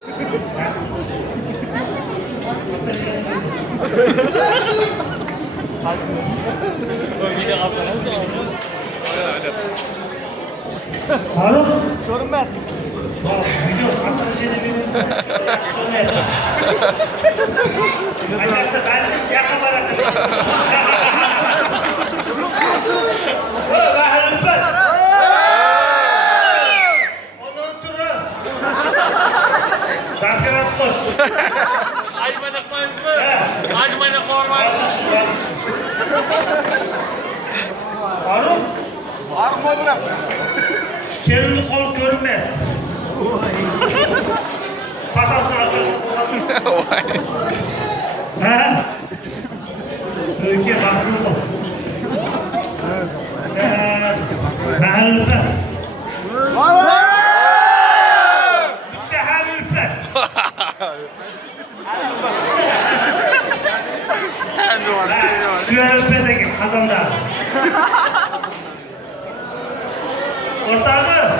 Faruk. Görün ben. Video atışını benim çıkılmaydı. Annesi ben yakın bırakın. Baharım ben. Onun turu. Dakikalar koş. Acmayla koymuş mu? Acmayla koymuş. Faruk. Faruk mu bırak? Kelini kol görme. Patasını açıyorsun. Ha? Öykü baktın mı? Mahallede. Bitti hamilde. Şu elbette kazandı. Ortağı.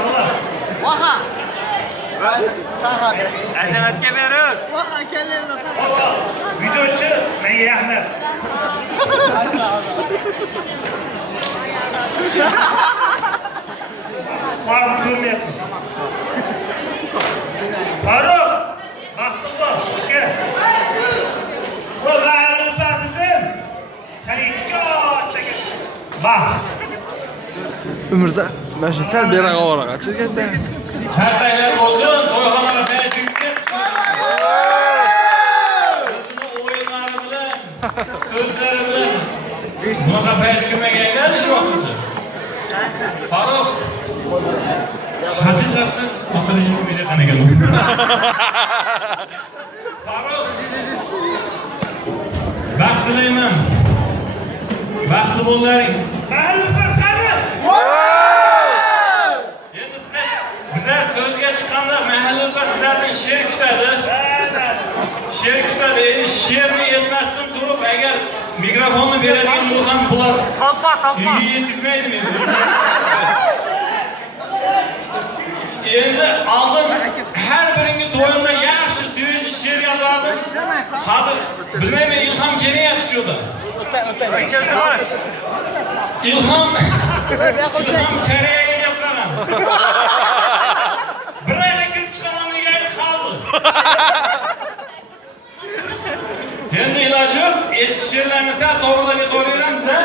Allah. Vaka. Sahada. Azamatga berib. Vaka kellerini atar. Baba, videoçu Meyye Ahmet. Var mı görmeyeyim? Faruk, baktın mı? Gel. Bu mağlup dedim. Seni götürdüm. Bak. Umrda mana shu sal beraga ovora qachiganda. Kasaylar bo'lsin, to'yxonalar tayyorligini o'zini o'yinlari bilan, so'zlari bilan bunaqa payt kirmaganlar shu vaqtgacha. Farruh haqiqatdan otilishini bilgan ekan. Farruh baxt tilayman. Baxtli bo'laring. Mağlup qani? Endi bizlar so'zga chiqqanda mahallada bizlardan she'r kutadi. She'r kutadi. Endi she'rni aytmasdan turib, agar mikrofonni beradigan bo'lsam, bular uyga yetkazmaydimi endi? Endi oldin har biringi to'yimda yaxshi suyuqli she'r yozardim. Hozir bilmayman, ilhom kelyapti shu yerda. İlham Koreyaga chiqaman. Bir oyga kirib chiqaman degan qoldi. Endi iloji yo'q, eski she'rlarni sal to'g'rilab aytaveramiz-da.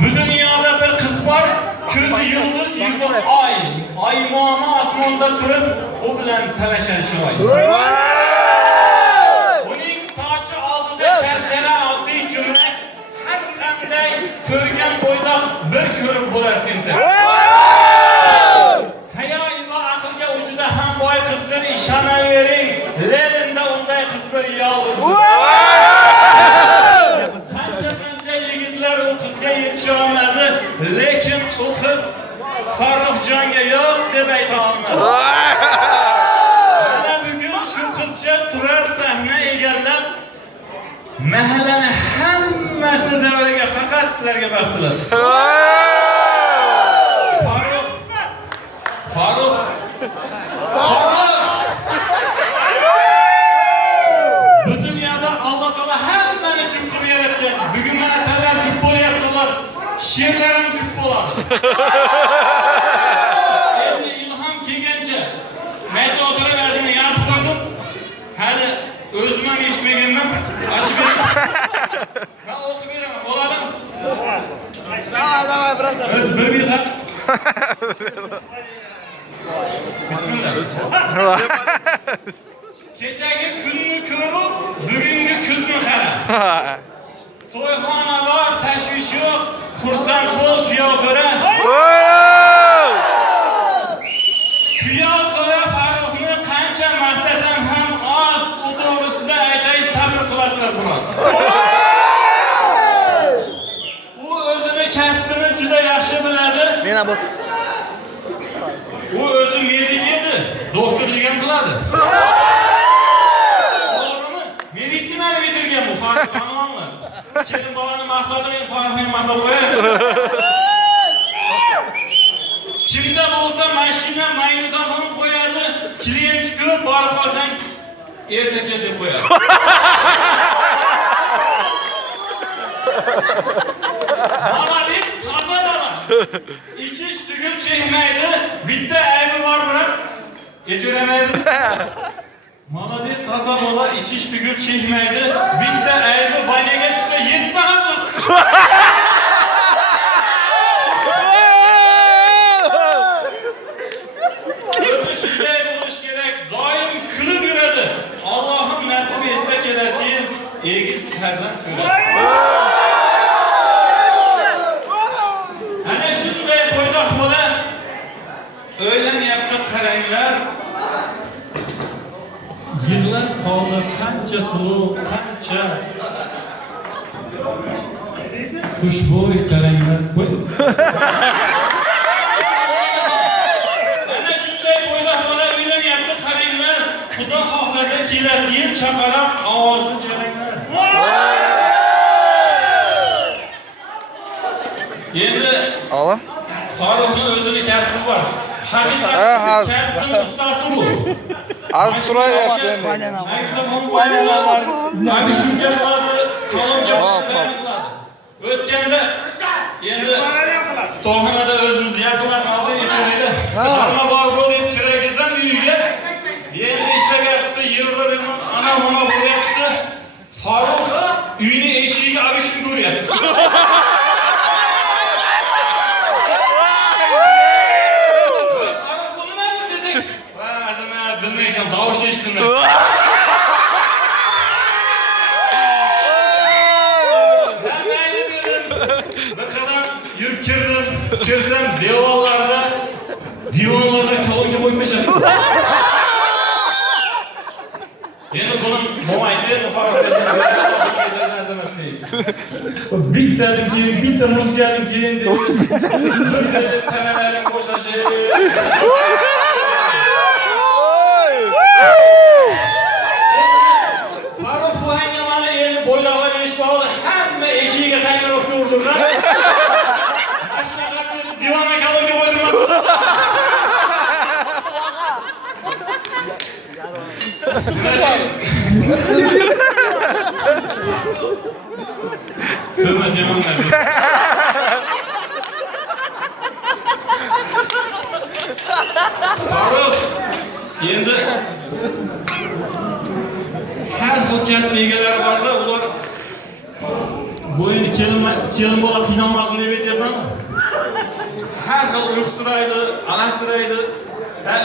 Bu dunyoda bir qiz bor, ko'zi yulduz, yuzi oy. Oymoni osmonda turib, u bilan talashar shoy. Uning sochi oldida sharshara oddiy jumla, har qanday ko'rgan bo'yda bir ko'rib bo'lar tentak. Hayo va aqlga ujida ham boy qizlar ishonavering, Leninda unday qiz bir yolg'iz. Qancha yigitlar u qizga yetisha olmadi, lekin u qiz Farruxjonga yo'q deb ayta olmadi. Mana bugun shu qizcha turar sahna egallab, mahallani hammasi davriga faqat sizlarga baxtlar. Farruh. Farruh. Bu dunyoda Alloh taolo hammani juftini yaratgan. Bugun mana sizlar juft bo'lyapsizlar, she'rlarim juft bo'ladi. Endi ilhom kelgancha mayda o'tirib o'zimni yozib qo'ydim. Hali o'zim ham eshitmaganman. Ochib ben o'qib beraman, bo'ladimi? Давай, братан. Biz bir haq. Bismillah. Kechagi kunni ko'rib, bugungi kunni qara. To'yxonador tashvish yo'q, xursand bo'l kuyov to'ra. Kuyov to'ra Farruxni qancha maqtasam ham oz, u to'g'risida aytay, sabr qilasizlar biroz. U o'zini kasbini juda yaxshi biladi. Mena bu. U o'zi medik edi, doktorlik ham qiladi. To'g'rimi? Meditsinani bitirgan bu Farruh Xononlar. Kelin bolani maqtadigan Farruhni maqtab qo'yadi. Kimda bo'lsa mashina magnitofon qo'yadi, klient ko'p borib qolsang erta kel deb qo'yadi. Malades, toza bola. İçiş tugul çekmaydi. Bitta aybi bor biroq etavermaydi. Malades, toza bola, ichish tugul chekmaydi. Bitta aybi banyaga tushsa 7 soat tursin. O'zi shunday bo'lish kerak. Doim kulib yuradi. Allohim nasib etsa kelasi yil egiz farzand ko'radi. Ana shunday bo'ydoq bola o'ylanyapti, qaranglar. Yillar qoldi, qancha suluv, qancha xushbo'y qaranglar. Ana shunday bo'ydoq bola o'ylanyapti, qaranglar. Xudo xohlasa kelasi yil chaqaloq ovozi jaranglar. Endi Ala. Farruxning o'zini kasbi bor. Haqiqatan kasbining ustasi bu. Az turayapti endi. Mikrofon qo'yganlar. Abi shunga qiladi, talonga qiladi. O'tganda endi to'g'onada o'zimiz yaqinlar qoldi ekanida. Qarma bor bu deb kiragizam uyiga. Endi ishlagyapti, yig'ilib ana mana bo'lyapti. Farruh uyni eshigiga abi shuni ko'ryapti. Bilmaysan, davush eshitdim. Ben mayli dedim. Bir qadam yurib kirdim. Kirsam devonlarda kolonga qo'ymashyapti. Endi buni bo'lmaydi, Farruxdan azamat deydi. Bittadan keyin, bitta muzikadan keyin dedi. Bir tanalarim bo'shashib. Farruh bu hangamani endi bo'ydoqlar eshitib oldi. Hamma eshigiga tayinlovga urdirgan. Ashnaqa divanga kolonga qo'ydirmasdi. Turma demanlar. Farruh endi har xil kasb egalari borda, ular bu endi kelin bola qiynalmasin deb aytyapman. Har xil uyqusiraydi, alasiraydi.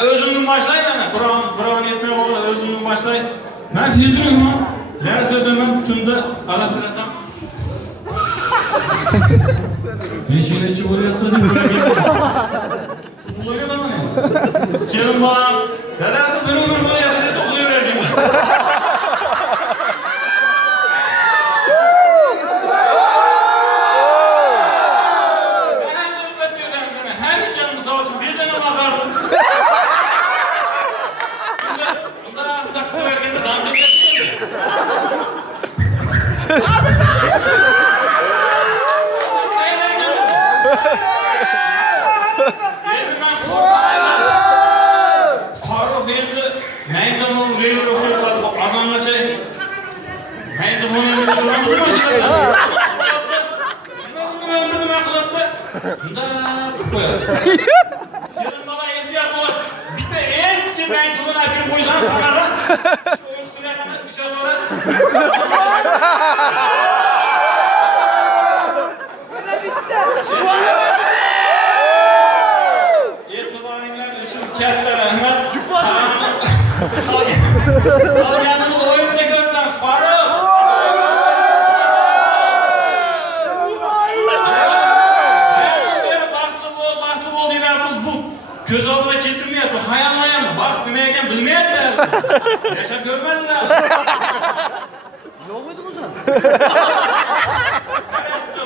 O'zimni boshlayman, biron yetmay qoldi, o'zimni boshlay. Men fizikman, lazzataman, tunda alasirasam. Nechini ichib bo'lyapti deb uxlayapman endi. Kelin bolangiz, dadasi bir bo'lyapti desa uxlayvergan. Farruh endi maydamoq reylar o'qiyapti, azongacha maydamoqni nima qiladi? Unda qo'yadi. Kelin bola ehtiyot bo'ladi. Bitta eski maydamoqni olib kirib qo'ysangiz sanaga shu o'qislarni ishlataverasiz. E'tiboringlar uchun katta rahmat. Qolganini o'yinda ko'rsam, Farruh. Hayotdan beri baxtli bo'l deyapmiz, bu ko'z oldiga keltirmayapti. Xayol baxt nima ekan bilmayapti. Yashab ko'rmadilar. Yo'q edi o'zi.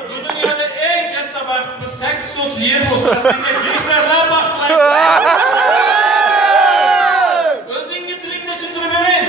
Bu dunyoda eng katta baxt bu 8 sot yer bo'lsa, senga gektarlar baxt tilayman. O'zingga tilingni tushuntirib berayin.